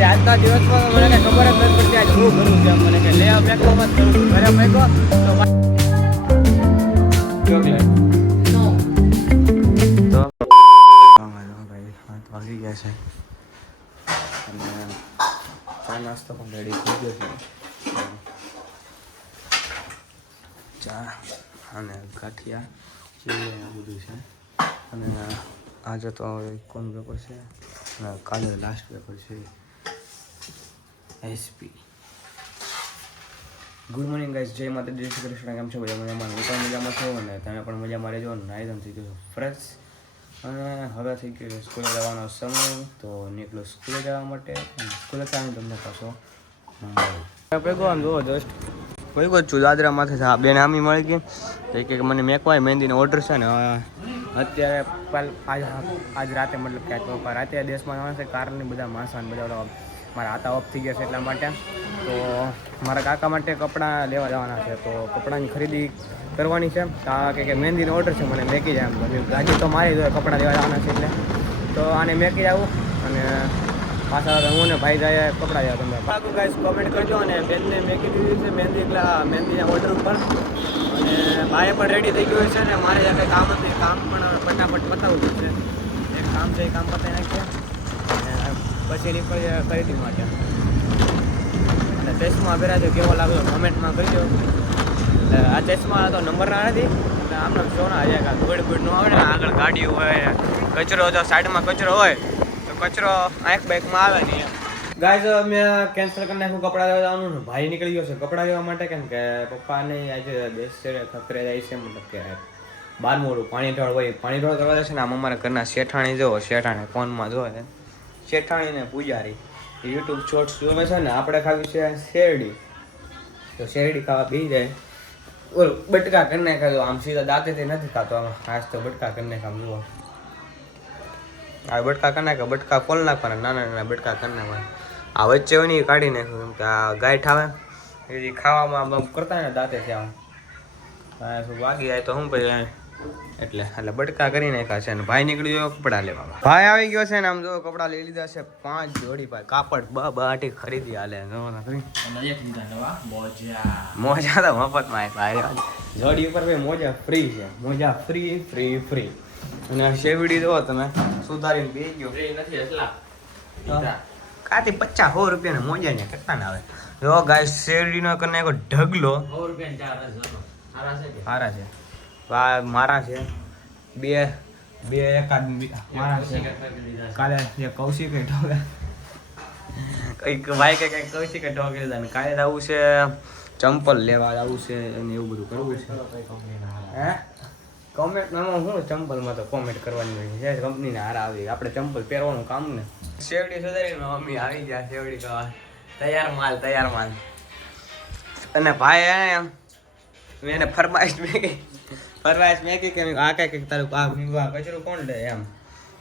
ગાય આજના દિવસમાં મને કઈ ખબર જ નથી પડતી આજ શું કરું છે મને કઈ લેવા મેકવા મત કરું છું ઘરે મેકો તો ચોકલેટ નો તો ભાઈ વાગી ગયા છે અને ચા નાસ્તો પણ રેડી થઈ ગયો છે ચા અને ગાંઠિયા જેવું બધું છે અને આજે તો કોણ પેપર છે કાલે લાસ્ટ પેપર છે એસપી. ગુડ મોર્નિંગ ગાઈઝ, જય માતાજી, જય શ્રી કૃષ્ણ. કેમ છો બધા? મજામાં? હું પણ મજામાં છું અને તમે પણ મજામાં રહેજો. નાઈદમ થઈ ગયો ફ્રેશ અને હવે થઈ ગયો સ્કૂલે જવાનો સમય તો નીકળો સ્કૂલે જવા માટે. સ્કૂલે જવાનું તમને પાછો ભેગો આમ જોવો જસ્ટ ભેગો જ છું દાદરા માથે. હા બેન આમી મળી ગઈ કે મને મેકવાય મહેંદીનો ઓર્ડર છે ને અત્યારે આજ રાતે મતલબ કે રાતે દેશમાં જવાના છે કારની બધા માણસો બધા મારા હાથા ઓફ થઈ ગયા છે એટલા માટે તો મારા કાકા માટે કપડાં લેવા જવાના છે તો કપડાની ખરીદી કરવાની છે કે મહેંદીનો ઓર્ડર છે મને મેકી જાય એમ ગાડી તો મારી જોઈએ કપડાં લેવા જવાના છે એટલે તો આને મેકી જાવું અને પાછા હું ને ભાઈ જાય કપડાં લેવા તમને પાકું ગાઈસ કોમેન્ટ કરજો અને બેનને મેકી દીધી છે મહેંદીના ઓર્ડર ઉપર અને ભાઈ પણ રેડી થઈ ગયું છે ને મારે કંઈ કામ નથી કામ પણ ફટાફટ પતાવવું છે એક કામ છે એ કામ પતાવી નાખીએ અને પછી નીકળીએ ખરીદી માટે. અને ચશ્મા પહેર્યા છે કેવો લાગ્યો કોમેન્ટમાં કરજો. આ ચશ્મા તો નંબરના નથી એટલે આમને સોના છે કાં ધૂળ ભૂળ ન આવે ને આગળ ગાડી હોય કચરો જો સાઈડમાં કચરો હોય તો કચરો આંખ બાઇકમાં આવે નહીં. ગાઈઝ મેં કેન્સલ કરી નાખ્યું કપડાં લેવા જવાનું ને ભાઈ નીકળી ગયો છે કપડાં લેવા માટે કેમ કે પપ્પાને આજે દેશ છે ખતરે જાય છે મતલબ કે બાર મોડું પાણી ઢોળ હોય પાણી ઢોળ કરવા છે ને આમ અમારા ઘરના શેઠાણી જોવો શેઠાણી ફોનમાં જોવે શેઠાણી ને પૂજારી યુટ્યુબ શોર્ટ્સ જોવે છે ને આપણે ખાવી છે શેરડી તો શેરડી ખાવા બી જાય બોલ બટકા કરી નાખ્યા આમ સીધા દાંતેથી નથી ખાતો આમ આજ તો બટકા કરી નાખ્યા આમ જુઓ આ બટકા કરી નાખ્યા બટકા ખોલ નાખવાના નાના નાના બટકા કરી નાખવાના આ વચ્ચે હોય ને કાઢી નાખ્યું કેમ કે આ ગાંઠ આવે એ ખાવામાં આમ કરતા ને દાંતેથી આમ શું વાગી જાય તો શું પછી એટલે બટકા કરી નાખ્યા છે અને ભાઈ નીકળી ગયો કપડાં લેવા. ભાઈ આવી ગયો છે ને આમ જો કપડાં લઈ લીધા છે 5 જોડી ભાઈ કાપડ બાટી ખરીદી હાલે મોજા તો મફતમાં ભાઈ જોડી ઉપર ભાઈ મોજા ફ્રી છે મોજા ફ્રી ફ્રી ફ્રી અને શેવડી દો તમે સુધારીને પી ગયો કાથી 50-100 રૂપિયાના મોજા ને કેટલા ના આવે જો ગાય શેરડીનો કરીને એક ઢગલો 100 રૂપિયા સારા છે મારા છે બે એકાદ મારા છે કાલે કૌશિક કંઈક ભાઈ કંઈક કૌશિક ઠોકી દીધા ને કાલે આવું છે ચંપલ લેવા આવું છે અને એવું બધું કરવું છે હે કોમેન્ટમાં શું ચંપલમાં તો કોમેન્ટ કરવાની હોય છે કંપનીને હારા આવી આપણે ચંપલ પહેરવાનું કામ ને શેવડી સુધારીને મમ્મી આવી ગયા શેવડી ખાવા તૈયાર માલ અને ભાઈ મેં એને ફરમાઈશ મેં કે આ કંઈક તારું આ કચરું કોણ લે એમ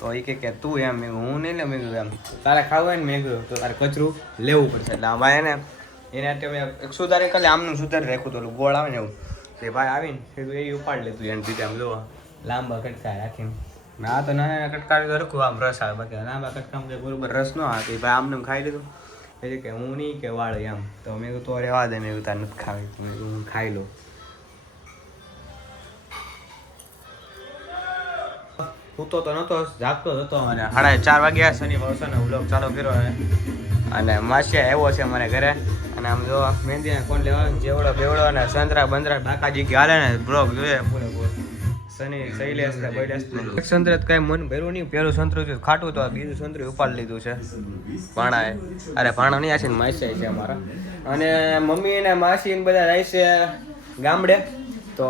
તો એ કે તું એમ મેં હું નહીં લે મેં એમ તારે ખાવું હોય ને મેં કીધું તો તારે કચરું લેવું પડશે એટલે ભાઈ એને મેં સુધારી કાલે આમનું સુધારી રાખ્યું તો ગોળ આવે ને એવું તે ભાઈ આવીને સીધું એ ઉપાડી લેતું એને દીધે આમ જોવા લાંબા કટકા રાખીને ના તો નાના કટકા તો રખું આમ રસ આવે બાકી લાંબા કટકામાં કંઈ બરોબર રસ ન આવે કે ભાઈ આમને ખાઈ લીધું એટલે કે હું નહીં કે વાળ એમ તો મેં કીધું તો રહેવા દે મેં કીધું તારે નથી ખાવી તો મેં કીધું હું ખાઈ લઉં. સૂતો તો નહોતો જાગતો જ હતો અને 4:30 વાગ્યા શનિવાર છે ને વ્લોગ ચાલુ કર્યો અને માસિયા આવ્યો છે અમારે ઘરે અને આમ જો મહેંદીને કોણ લેવા જેવડો બેવડો અને સંતરા બંદરા બાકાજી કે હાલે ને બ્લોગ જોઈએ પૂરેપૂરો શૈલેષ ને બૈલેષ સંતરે કઈ મન ભર્યું નહીં પેલું સંતરું છે ખાટું તો બીજું સંતરું ઉપાડી લીધું છે ભાણાએ ભાણા નહીં છે ને માસિયા છે અમારા અને મમ્મી ને માસી ને બધા જાય છે ગામડે તો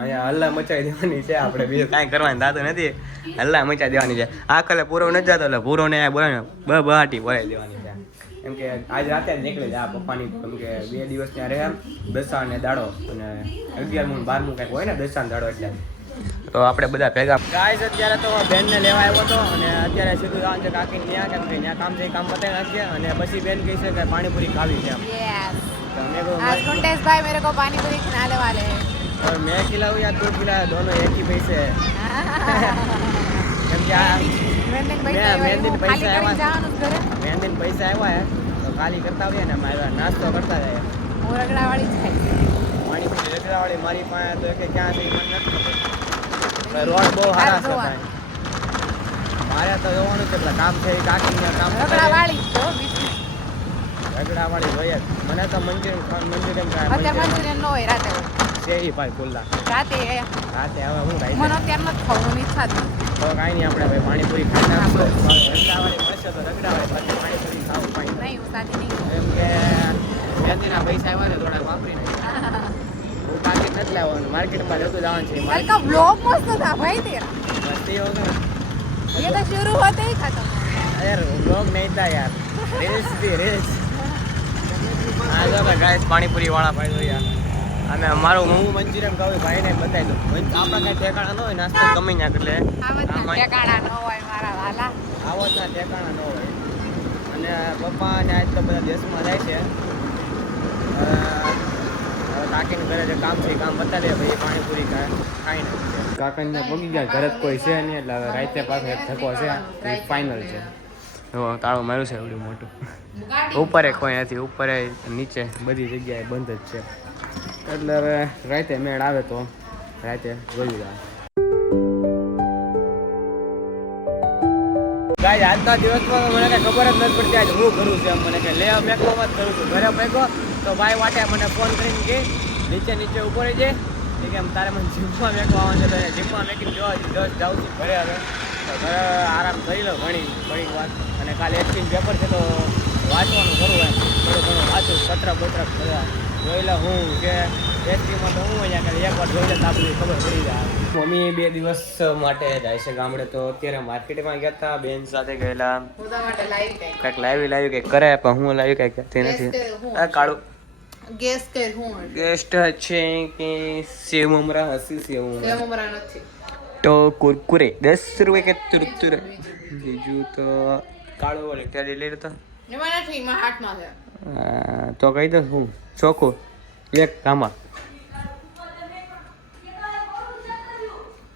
અહીંયા હલ્લા મચાવી દેવાની છે આપણે બીજું કાંઈ કરવાની દાદો નથી હલ્લા મચાવી દેવાની છે આ કાલે પૂરો નથી જતો એટલે પૂરોને બોલાવીને બહાટી ભરાઈ દેવાની છે એમ કે આજ રાતે જ નીકળી જાય પપ્પાની કેમ કે 2 દિવસ ત્યાં રહે દસા ને દાડો અને 11મું 12મું કંઈક હોય ને દસા દાડો એટલે તો આપણે બધા ભેગા ગાઈસ અત્યારે તો બેનને લેવા આવ્યો હતો અને અત્યારે સીધું જવાનું છે કાકીને ત્યાં કેમ કે ત્યાં કામ છે કામ પતાવી નાખીએ અને પછી બેન કહે છે કે પાણીપુરી ખાવી છે એમ आज कुंटेश भाई मेरे को पानी पूरी खिलाने वाले हैं और मैं खिलाऊँ या तू खिलाए दोनों एक ही पैसे है મહેંદીના મહેંદીના પૈસા પૈસા આવ્યા એવું ખાલી કરીને જવાનું જ ઘરે. મહેંદીના પૈસા આવ્યા તો ખાલી કરતા આવીએ ને મારે નાસ્તો કરતા જાય. હું રગડાવાળી જ ખાઈશ. પાણીપુરી રગડાવાળી મારી પાસે તો કે ક્યાં છે એ મને નથી ખબર. રોડ બહુ સારા છે ભાઈ. મારે તો જોવાનું છે પેલા કામ છે એ કાકીને કામ રગડાવાળી જ તો બીજું. રગડાવાળી હોય જ. મને તો મંચુરિયન અત્યારે મંચુરિયન ન હોય રાતે હોય. છે એ ભાઈ ખુલ્લા રાતે રાતે હવે હું મને ભાઈ અત્યારે નથી ખાવું ઈચ્છા જ નથી. તો કાંઈ નહીં આપણે ભાઈ પાણીપુરી ખાઈ નાખશું. રગડાવાળી મળશે તો રગડાવાળી પછી પાણીપુરી ખાવું પાણી નહીં હું સાચી નહીં. એમ કે મહેંદીના પૈસા આવ્યા ને થોડા વાપરી નાખ્યા. હું બાકી નથી લાવવાનું માર્કેટમાં જતું જવાનું છે कल का ब्लॉग मस्त था भाई तेरा. મસ્તી એવું છે ये तो शुरू होते ही खत्म. યાર વ્લોગ નહીં થાય યાર રીલ્સ થી રીલ્સ આ જો ગાઈસ પાણીપુરી વાળા ભાઈ જો યાર અને મારું હું મંચુરિયન ખાવું ભાઈને બતાવી દઉં આપણા કાંઈ ઠેકાણા ન હોય નાસ્તો ગમે ત્યાં એટલે આવતના ઠેકાણા ન હોય મારા વાલા. આવતના ઠેકાણા ન હોય અને પપ્પા ને આજ તો બધા દેશમાં જાય છે હવે કાકીને ઘરે જે કામ છે એ કામ બતાવી લે ભાઈ પાણીપુરી ખાઈને કાકાને પગી ગયા ઘરે જ કોઈ છે નહીં એટલે હવે રાતે પાસે થકો છે એ ફાઇનલ છે તાળું માર્યું છે એવડું મોટું ઉપર કોઈ નથી ઉપર નીચે બધી જગ્યાએ બંધ જ છે એટલે હવે રાતે મેળ આવે તો રાતે જોઈ જાય ગાય આજના દિવસમાં મને કઈ ખબર જ નથી પડતી આજે હું કરું છું એમ મને કે લે મેકવામાં જ કરું છું ઘરે ભેગો તો ભાઈ વાટે મને ફોન કરીને કે નીચે ઉભો રહી જાય એ કે તારે મને જીમમાં મેકવા આવવાનું છે તો જીમમાં મેકીને જાઉં છું ઘરે હવે તો ઘરે આરામ કરી લો ઘણી વાત અને કાલે એસપીન પેપર છે તો વાંચવાનું કરું એમ થોડું ઘણું વાંચું પત્રક બધા જોઈ લો હું કે એસપીમાં તો હું અહીંયા ખાલી એક વાર જોઈ લે તો આપણી ખબર પડી જાય મમ્મી 2 દિવસ માટે જાય છે ગામડે તો અત્યારે માર્કેટમાં ગયા હતા બેન સાથે ગયેલા ઉદા માટે લાઈવ કઈ. કંઈક લાવી કંઈક કરે પણ હું લાવી કંઈક કરતી નથી આ કાળું ગેસ કર હું. ગેસ્ટ છે કે સેવ મમરા હસી સેવ મમરા મમરા નથી. તો કુરકુરે 10 રૂપિયા કે તુરતુર બીજું તો કાળું વાળી ત્યારે લઈ લેતો એમાં નથી એમાં હાથમાં છે. તો કહી દઉં હું ચોખ્ખું એક કામા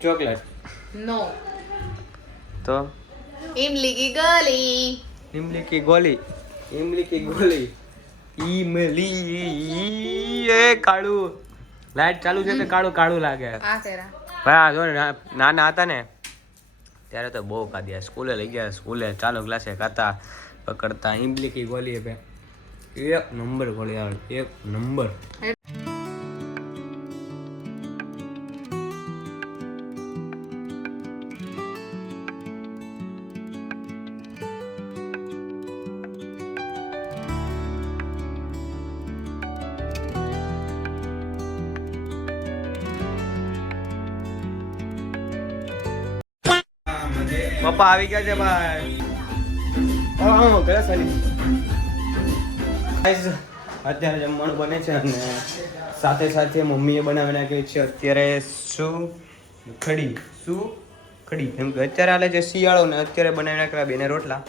ચોકલેટ નો તો ઇમલી કી ગલી. इमली की गोली इमली એ કાળું લાઈટ ચાલુ છે તો કાળું લાગે આ તેરા ભાઈ જો નાના હતા ને ત્યારે તો બહુ ખાધ્યા સ્કૂલે લઈ ગયા સ્કૂલે ચાલુ ક્લાસે ખાતા પકડતા ઇમલી કી ગોલી બે એક નંબર ગોળી આવે એક નંબર પપ્પા આવી ગયા છે ભાઈ ઘરે સારી અત્યારે જમવાનું બને છે અને સાથે સાથે મમ્મીએ બનાવી નાખી છે અત્યારે શું ખડી એમ કે અત્યારે હાલે છે શિયાળો ને અત્યારે બનાવી નાખ્યા બેને રોટલા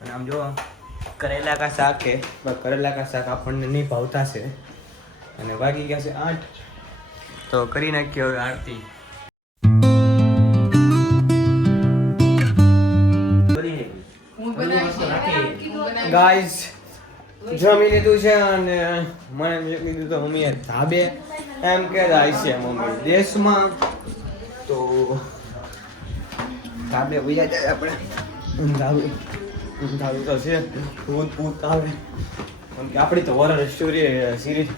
અને આમ જો કરેલા કા શાક છે કરેલા કા શાક આપણને નહીં ભાવતા છે અને વાગી ગયા છે 8 તો કરી નાખીએ હવે આરતી ગાઈઝ જમી લીધું છે અને મને કીધું તો મમ્મીએ ધાબે એમ કે જાય છે મમ્મી દેશમાં તો ધાબે વયા જાય આપણે ઊંધાવું તો છે ભૂત આવે કેમ કે આપણી તો હોરર સિરીઝ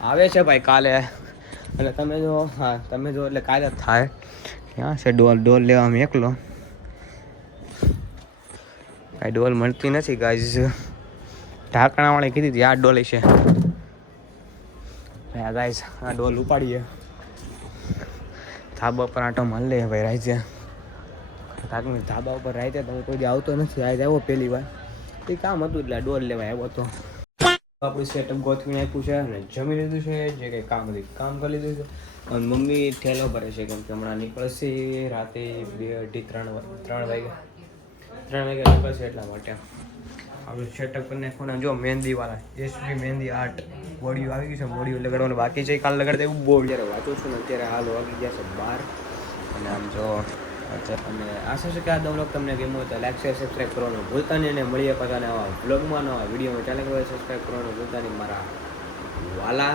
આવે છે ભાઈ કાલે અને તમે જો એટલે કાલે જ થાય ક્યાં છે ડોલ લેવા એકલો આ ડોલ મળતી નથી ગાઈઝ ઢાંકણાવાળી કીધી હતી આ ડોલ છે ગાઈઝ આ ડોલ ઉપાડીએ ધાબા પર આંટો મારી લે ભાઈ રાઈતે ધાબા ઉપર રાઈતે તો હું કોઈ આવતો નથી આજે આવ્યો પહેલી વાર એ કામ હતું એટલે ડોલ લેવા આવ્યો હતો આપણું સેટઅપ ગોઠવી નાખ્યું છે અને જમી લીધું છે જે કંઈ કામ હતું કામ કરી લીધું છે અને મમ્મી ઠેલો ભરે છે કેમ કે હમણાં નીકળશે રાતે 2-3 વાગ્યા 3 વાગ્યા નીકળશે એટલા માટે આપણે સેટઅપ કરી નાખવાના જો મહેંદીવાળા એસપી મહેંદી આર્ટ બોડીઓ આવી ગયું છે બોડીઓ લગાડવાનું બાકી છે કાલ લગાડતા એવું બહુ જ્યારે વાંચું છું ને અત્યારે હાલ વાગી ગયા છે 12 અને આમ જો અચ્છા, અને આશા છે કે આ બ્લોગ તમને ગમ્યો હોય તો લાઈક શેર સબસ્ક્રાઈબ કરવાનું ભૂલતા નહીં, અને મળીએ પાછા નવા બ્લોગમાં નવા વિડીયોમાં. ચેનલ પર સબસ્ક્રાઈબ કરવાનું ભૂલતા નહીં મારા વાલા.